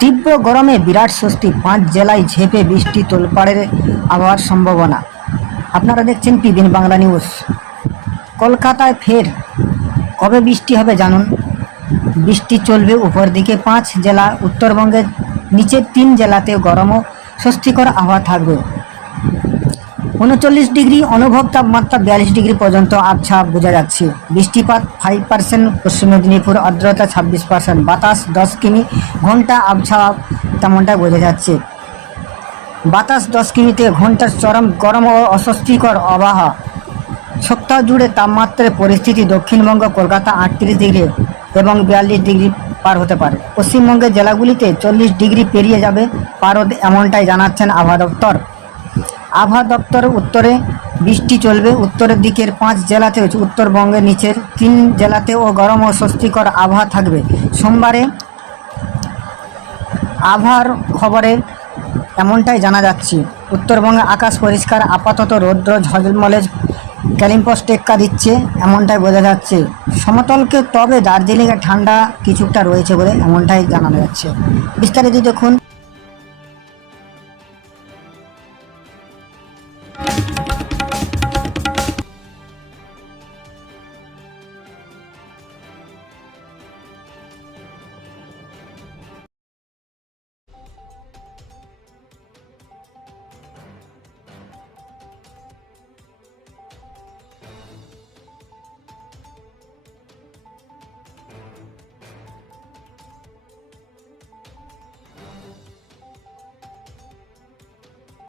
তীব্র গরমে বিরাট স্বস্তি, পাঁচ জেলায় ঝেপে বৃষ্টি, তোলপাড়ের আবহাওয়ার সম্ভাবনা। আপনারা দেখছেন পিবিন বাংলা নিউজ। কলকাতায় ফের কবে বৃষ্টি হবে জানুন? বৃষ্টি চলবে উপর দিকে পাঁচ জেলা, উত্তরবঙ্গের নিচের তিন জেলাতে গরম ও স্বস্তিকর আবহাওয়া থাকবে। উনচল্লিশ ডিগ্রি অনুভব তাপমাত্রা বিয়াল্লিশ ডিগ্রি পর্যন্ত, আবছা বোঝা যাচ্ছে। বৃষ্টিপাত ফাইভ পার্সেন্ট পশ্চিম মেদিনীপুর আর্দ্রতা ছাব্বিশ পার্সেন্ট বাতাস দশ কিমি, ঘণ্টা আবছা তেমনটা বোঝা যাচ্ছে। বাতাস দশ কিমিতে ঘণ্টার চরম গরম ও অস্বস্তিকর আবহাওয়া। সপ্তাহ জুড়ে তাপমাত্রার পরিস্থিতি দক্ষিণবঙ্গ, কলকাতা আটত্রিশ ডিগ্রি এবং বিয়াল্লিশ ডিগ্রি পার হতে পারে। পশ্চিমবঙ্গের জেলাগুলিতে চল্লিশ ডিগ্রি পেরিয়ে যাবে, পারদ এমনটাই জানাচ্ছেন আবহাওয়া দপ্তর। আবহাওয়া দপ্তর উত্তরে বৃষ্টি চলবে। উত্তরের দিকের পাঁচ জেলাতে উত্তরবঙ্গের নিচের তিন জেলাতে ও গরম ও স্বস্তিকর আবহাওয়া থাকবে। সোমবারে আবহাওয়ার খবরে এমনটাই জানা যাচ্ছে। উত্তরবঙ্গে আকাশ পরিষ্কার, আপাতত রৌদ্র ঝলমলে, ক্যালিম্পস টেক্কা দিচ্ছে, এমনটাই বোঝা যাচ্ছে। সমতলকে তবে দার্জিলিংয়ে ঠান্ডা কিছুটা রয়েছে বলে এমনটাই জানানো যাচ্ছে। বিস্তারিত দেখুন।